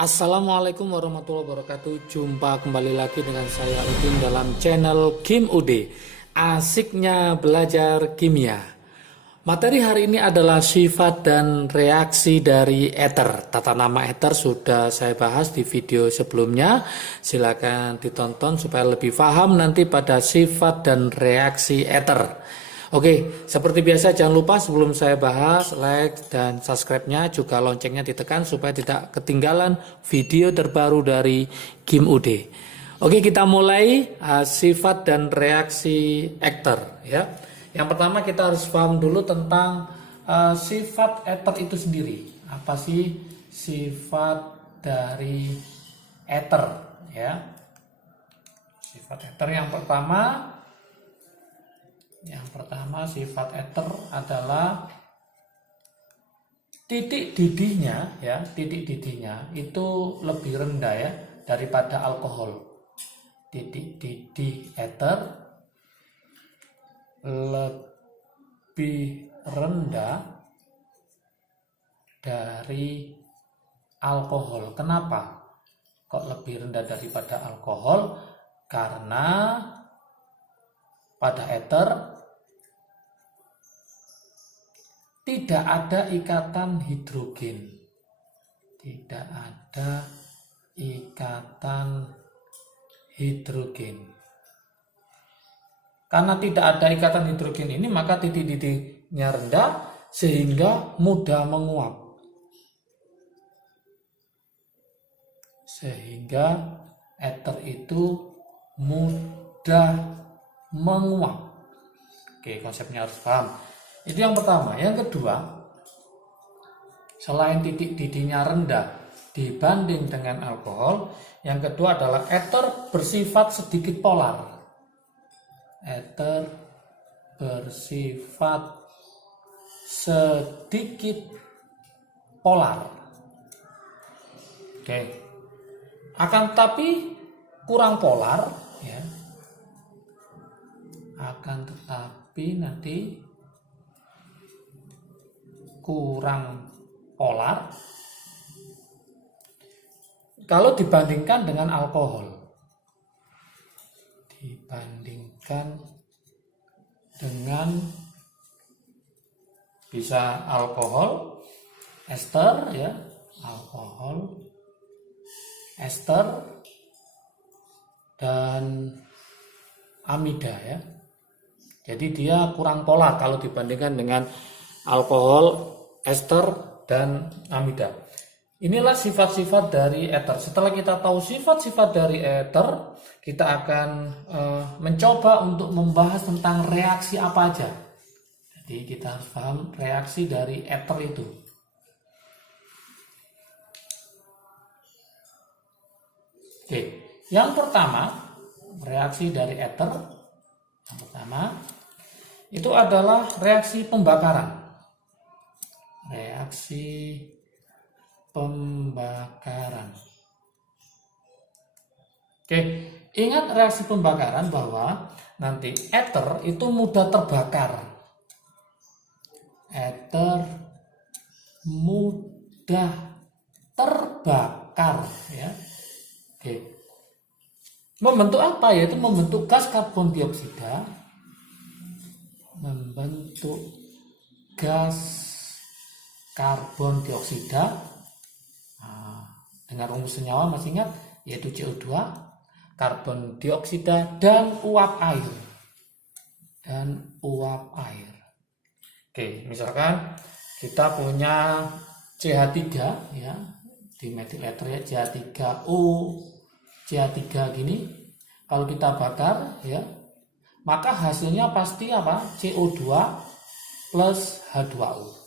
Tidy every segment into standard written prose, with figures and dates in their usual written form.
Assalamualaikum warahmatullahi wabarakatuh. Jumpa kembali lagi dengan saya Udin dalam channel Kim UD. Asiknya belajar kimia. Materi hari ini adalah sifat dan reaksi dari ether. Tata nama ether sudah saya bahas di video sebelumnya. Silakan ditonton supaya lebih paham nanti pada sifat dan reaksi ether. Oke, seperti biasa jangan lupa sebelum saya bahas, like dan subscribe-nya, juga loncengnya ditekan supaya tidak ketinggalan video terbaru dari Kim UD. Oke, kita mulai sifat dan reaksi ether ya. Yang pertama kita harus paham dulu tentang sifat ether itu sendiri. Apa sih sifat dari ether ya? Sifat ether yang pertama sifat ether adalah titik didihnya ya, titik didihnya itu lebih rendah ya daripada alkohol. Titik didih ether lebih rendah dari alkohol. Kenapa kok lebih rendah daripada alkohol? Karena pada ether tidak ada ikatan hidrogen. Tidak ada ikatan hidrogen. Karena tidak ada ikatan hidrogen ini, maka titik didihnya rendah sehingga mudah menguap. Sehingga ether itu mudah menguap. Oke, konsepnya harus paham. Itu yang pertama. Yang kedua, selain titik didihnya rendah dibanding dengan alkohol, yang kedua adalah ether bersifat sedikit polar. Ether bersifat sedikit polar. Oke. Akan tetapi kurang polar ya. Akan tetapi nanti kurang polar kalau dibandingkan dengan alkohol. Dibandingkan dengan bisa alkohol, ester ya, alkohol, ester dan amida ya. Jadi dia kurang polar kalau dibandingkan dengan alkohol, ester, dan amida. Inilah sifat-sifat dari ether. Setelah kita tahu sifat-sifat dari ether, kita akan mencoba untuk membahas tentang reaksi apa aja. Jadi kita harus paham reaksi dari ether itu. Oke, yang pertama reaksi dari ether. Yang pertama itu adalah reaksi pembakaran. Reaksi pembakaran. Oke, ingat reaksi pembakaran bahwa nanti ether itu mudah terbakar. Ether mudah terbakar ya. Oke. Membentuk apa? Yaitu membentuk gas karbon dioksida. Membentuk gas karbon dioksida. Dengan rumus senyawa masih ingat, yaitu CO2, karbon dioksida dan uap air. Oke, misalkan kita punya CH3 ya, dimethyl ether ya, CH3O, CH3 gini. Kalau kita bakar ya, maka hasilnya pasti apa? CO2 plus H2O.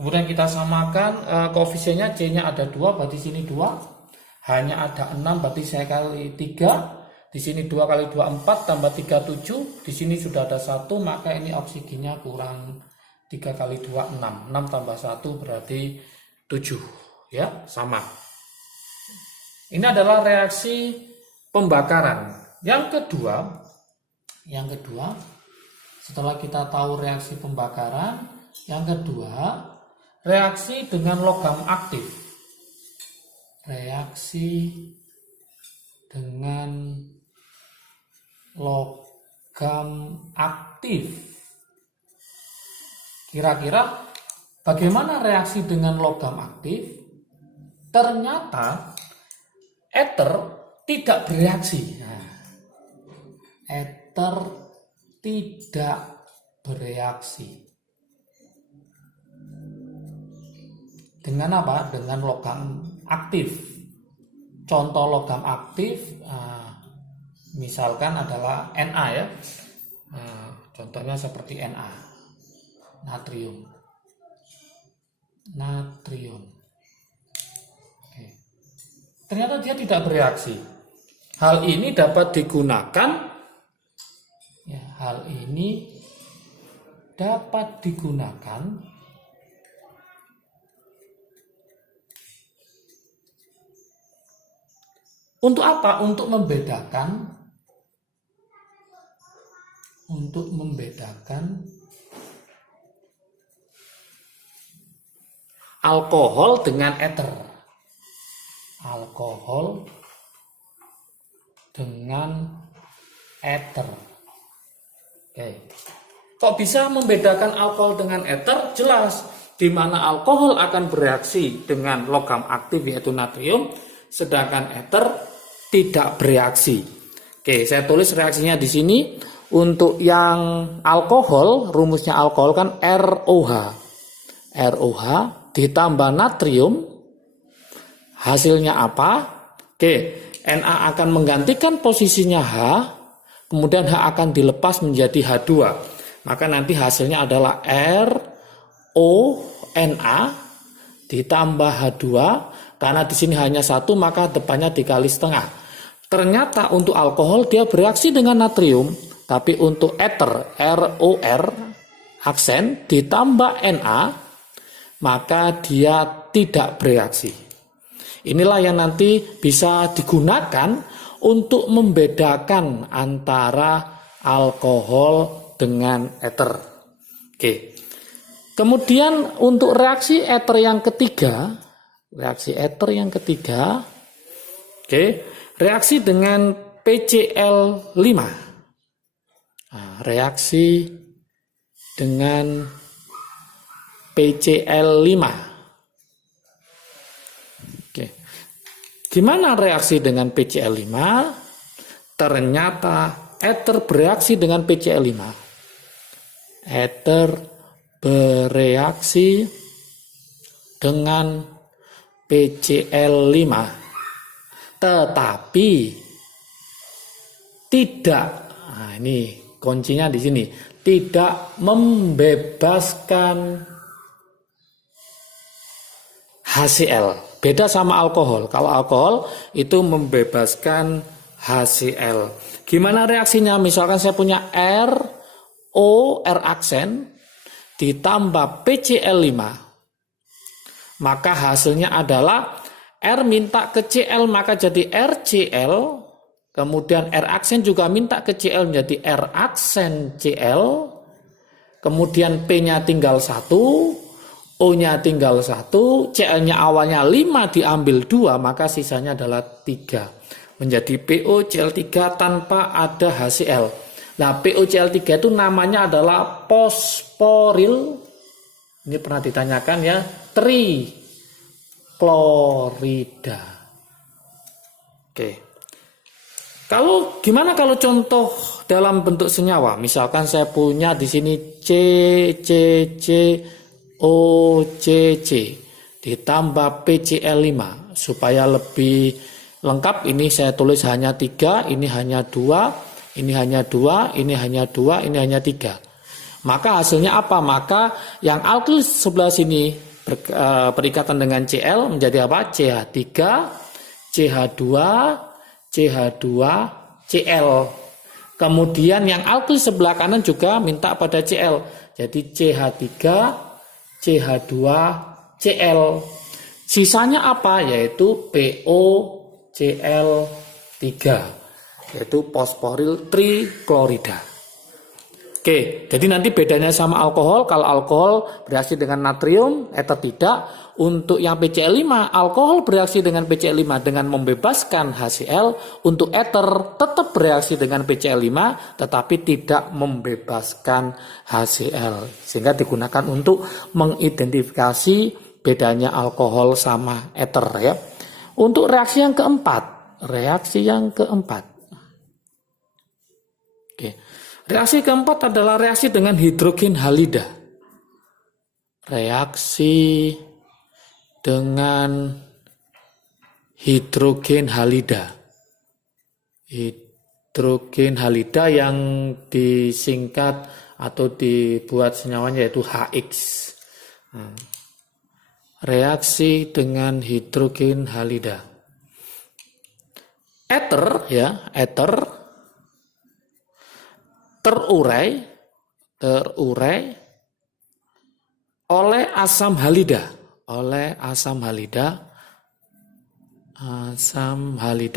Kemudian kita samakan koefisiennya, C-nya ada 2, berarti sini 2. H-nya ada 6, berarti saya kali 3. Di sini 2 kali 2, 4, tambah 3, 7. Di sini sudah ada 1, maka ini oksigennya kurang 3 kali 2, 6. 6 tambah 1 berarti 7. Ya, sama. Ini adalah reaksi pembakaran. Yang kedua, setelah kita tahu reaksi pembakaran, yang kedua reaksi dengan logam aktif. reaksi dengan logam aktif. Kira-kira bagaimana reaksi dengan logam aktif? Ternyata ether tidak bereaksi. Nah, ether tidak bereaksi. Dengan apa? Dengan logam aktif. Contoh logam aktif misalkan adalah Na ya. Contohnya seperti Na, natrium. Oke. Ternyata dia tidak bereaksi. Hal ini dapat digunakan untuk apa? Untuk membedakan alkohol dengan ether. Alkohol dengan ether. Oke. Kok bisa membedakan alkohol dengan ether? Jelas, di mana alkohol akan bereaksi dengan logam aktif yaitu natrium, sedangkan ether tidak bereaksi. Oke, saya tulis reaksinya di sini. Untuk yang alkohol, rumusnya alkohol kan ROH. ROH ditambah natrium, hasilnya apa? Oke, Na akan menggantikan posisinya H, kemudian H akan dilepas menjadi H2. Maka nanti hasilnya adalah RONA ditambah H2. Karena di sini hanya satu, maka depannya dikali setengah. Ternyata untuk alkohol dia bereaksi dengan natrium, tapi untuk ether ROR aksen ditambah Na, maka dia tidak bereaksi. Inilah yang nanti bisa digunakan untuk membedakan antara alkohol dengan ether. Oke. Kemudian untuk reaksi ether yang ketiga, reaksi dengan PCl5. Reaksi dengan PCl5. Oke. Gimana reaksi dengan PCl5? Ternyata ether bereaksi dengan PCl5. Ether bereaksi dengan PCl5. Tetapi tidak, ini kuncinya di sini, tidak membebaskan HCl. Beda sama alkohol. Kalau alkohol itu membebaskan HCl. Gimana reaksinya? Misalkan saya punya R aksen ditambah PCl5. Maka hasilnya adalah R minta ke Cl, maka jadi RCl. Kemudian R aksen juga minta ke Cl menjadi R aksen Cl. Kemudian P-nya tinggal 1, O-nya tinggal 1, Cl-nya awalnya 5 diambil 2, maka sisanya adalah 3. Menjadi PoCl3 tanpa ada HCl. Nah, PoCl3 itu namanya adalah fosforil. Ini pernah ditanyakan ya, triklorida. Oke. Gimana kalau contoh dalam bentuk senyawa? Misalkan saya punya di sini CCCOCC ditambah PCl5. Supaya lebih lengkap ini saya tulis hanya 3, ini hanya 2, ini hanya 2, ini hanya 2, ini hanya 3. Maka hasilnya apa? Maka yang alkil sebelah sini berikatan dengan Cl menjadi apa? CH3, CH2, CH2, Cl. Kemudian yang alkil sebelah kanan juga minta pada Cl. Jadi CH3, CH2, Cl. Sisanya apa? Yaitu PoCl3, yaitu fosforil triklorida. Oke, jadi nanti bedanya sama alkohol, kalau alkohol bereaksi dengan natrium, eter tidak. Untuk yang PCl5, alkohol bereaksi dengan PCl5 dengan membebaskan HCl. Untuk eter tetap bereaksi dengan PCl5 tetapi tidak membebaskan HCl. Sehingga digunakan untuk mengidentifikasi bedanya alkohol sama eter ya. Untuk reaksi yang keempat, Oke. Reaksi keempat adalah reaksi dengan hidrogen halida. Reaksi dengan hidrogen halida. Hidrogen halida yang disingkat atau dibuat senyawanya yaitu HX. Reaksi dengan hidrogen halida. Eter terurai oleh asam halida,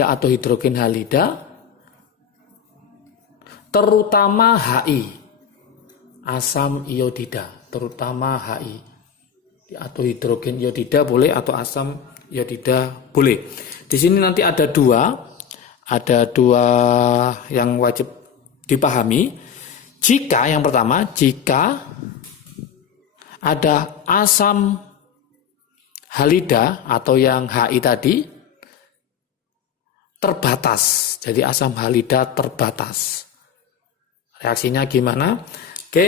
atau hidrogen halida, terutama HI, asam iodida, terutama HI, atau hidrogen iodida boleh, atau asam iodida boleh. Di sini nanti ada dua yang wajib dipahami. Jika yang pertama, jika ada asam halida atau yang HI tadi terbatas, jadi asam halida terbatas. Reaksinya gimana? Oke,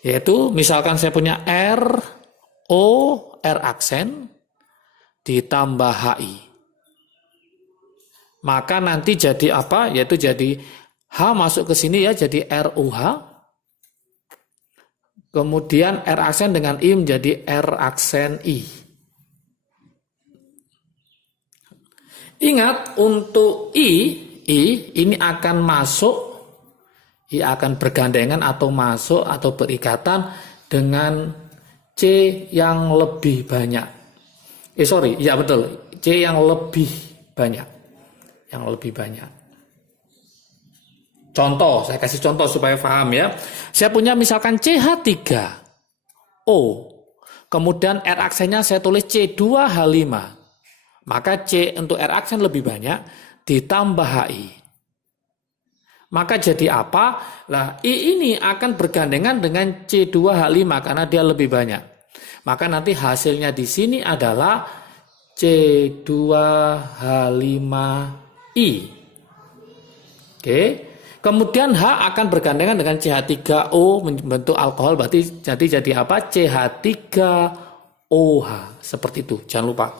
yaitu misalkan saya punya R aksen ditambah HI. Maka nanti jadi apa? Yaitu jadi H masuk ke sini ya, jadi ROH. Kemudian R aksen dengan I menjadi R aksen I. Ingat, untuk I ini akan masuk, I akan bergandengan atau masuk atau berikatan dengan C yang lebih banyak. Ya betul, C yang lebih banyak. Contoh, saya kasih contoh supaya paham ya. Saya punya misalkan CH3O, kemudian R aksennya saya tulis C2H5. Maka C untuk R aksen lebih banyak ditambah HI. Maka jadi apa? Nah, I ini akan bergandengan dengan C2H5 karena dia lebih banyak. Maka nanti hasilnya di sini adalah C2H5I. Oke. Kemudian H akan bergandengan dengan CH3O membentuk alkohol, berarti jadi apa? CH3OH. Seperti itu, jangan lupa.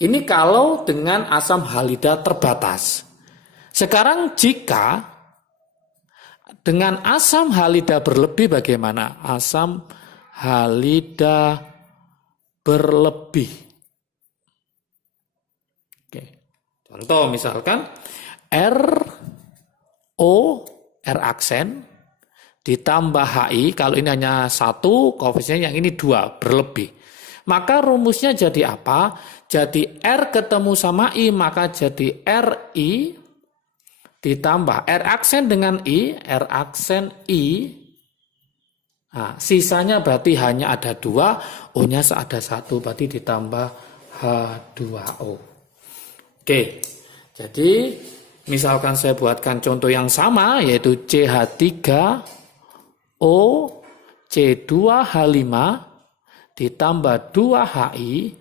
Ini kalau dengan asam halida terbatas. Sekarang jika dengan asam halida berlebih bagaimana? Asam halida berlebih. Oke. Contoh misalkan R aksen ditambah HI, kalau ini hanya satu, koefisien yang ini 2, berlebih. Maka rumusnya jadi apa? Jadi R ketemu sama I, maka jadi RI ditambah R aksen dengan I, R aksen I. Nah, sisanya berarti hanya ada 2, O-nya ada 1, berarti ditambah H2O. Oke, jadi misalkan saya buatkan contoh yang sama, yaitu CH3O C2H5 ditambah 2HI,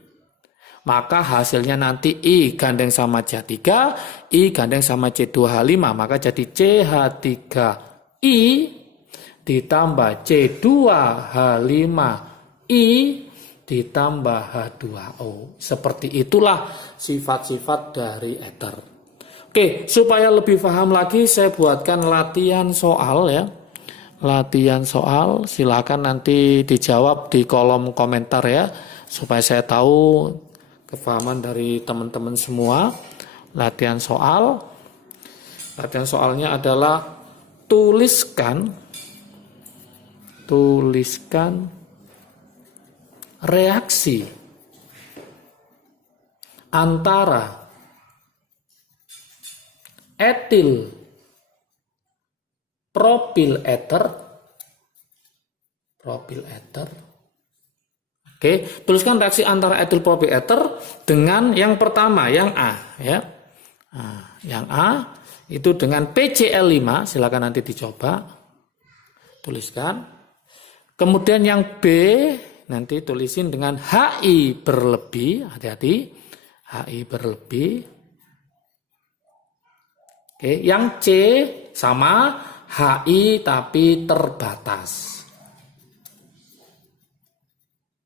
maka hasilnya nanti I gandeng sama CH3, I gandeng sama C2H5, maka jadi CH3I ditambah C2H5I ditambah H2O. Seperti itulah sifat-sifat dari eter. Oke, supaya lebih paham lagi saya buatkan latihan soal ya. Latihan soal, silakan nanti dijawab di kolom komentar ya, supaya saya tahu kepahaman dari teman-teman semua. Latihan soalnya adalah tuliskan reaksi antara etil propil eter propil ether. Oke, tuliskan reaksi antara etil propil ether dengan yang pertama, yang A ya. Nah, yang A itu dengan PCl5, silakan nanti dicoba. Tuliskan. Kemudian yang B nanti tulisin dengan HI berlebih, hati-hati. HI berlebih. Oke, yang C sama HI tapi terbatas.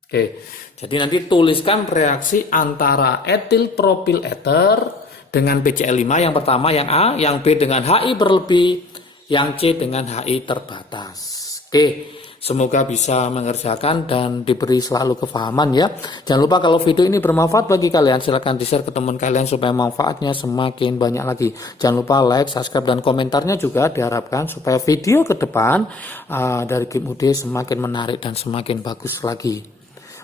Oke, jadi nanti tuliskan reaksi antara etil propil ether dengan PCl5 yang pertama yang A, yang B dengan HI berlebih, yang C dengan HI terbatas. Oke, semoga bisa mengerjakan dan diberi selalu kefahaman ya. Jangan lupa kalau video ini bermanfaat bagi kalian, silahkan di-share ke teman kalian supaya manfaatnya semakin banyak lagi. Jangan lupa like, subscribe, dan komentarnya juga diharapkan supaya video ke depan dari Kim UD semakin menarik dan semakin bagus lagi.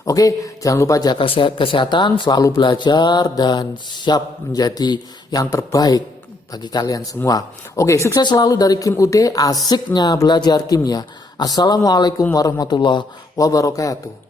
Oke, jangan lupa jaga kesehatan, selalu belajar, dan siap menjadi yang terbaik bagi kalian semua. Oke, sukses selalu dari Kim UD, asiknya belajar kimia. Assalamualaikum warahmatullahi wabarakatuh.